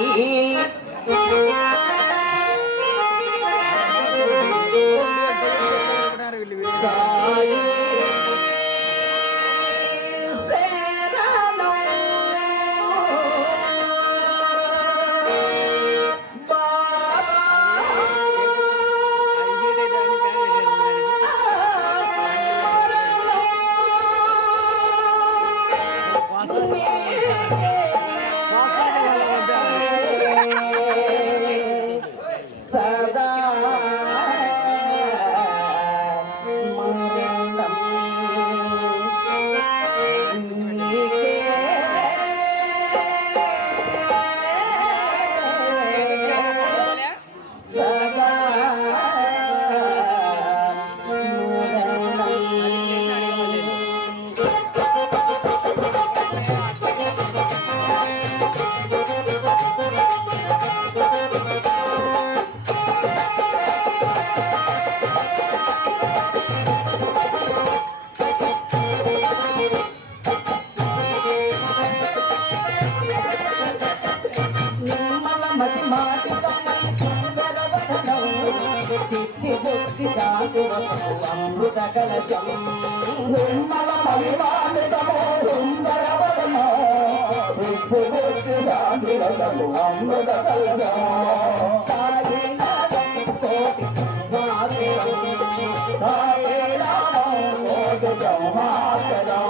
Yeah. సిద్ధి బుద్ధి శాంతి రసము అమృత కలశం. నిర్మల మతి మాటి సిద్ధి బుద్ధి శాంతి అమృత కలశం. సాయి కోటి సంహాసనం, సాయి నాదం కోటి సంహాసనం.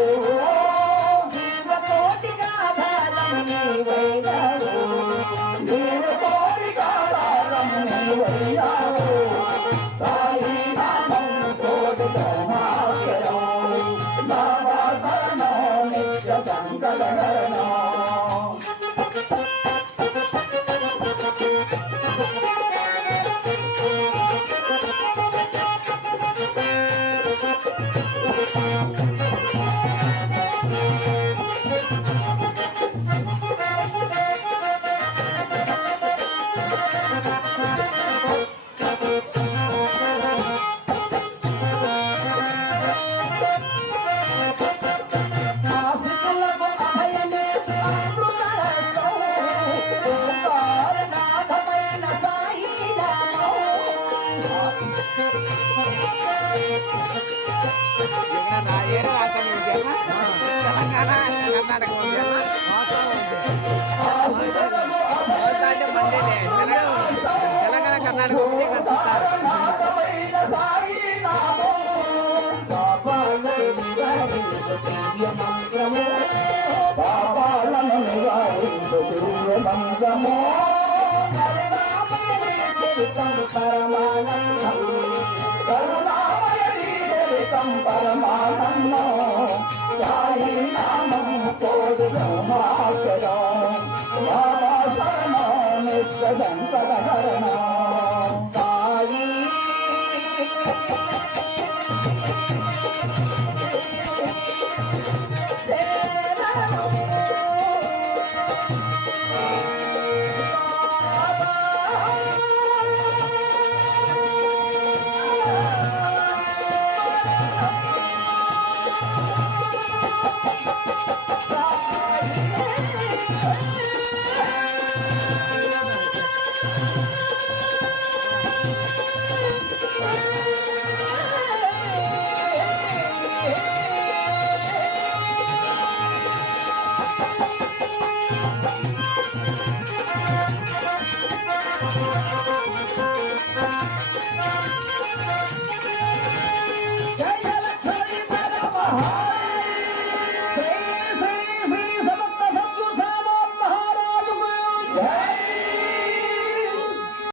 తెలంగాణ కర్ణాటక చరితం పరమానందం. కరుణామయుని చరితం పరమానందం. సాయి నామం కోడు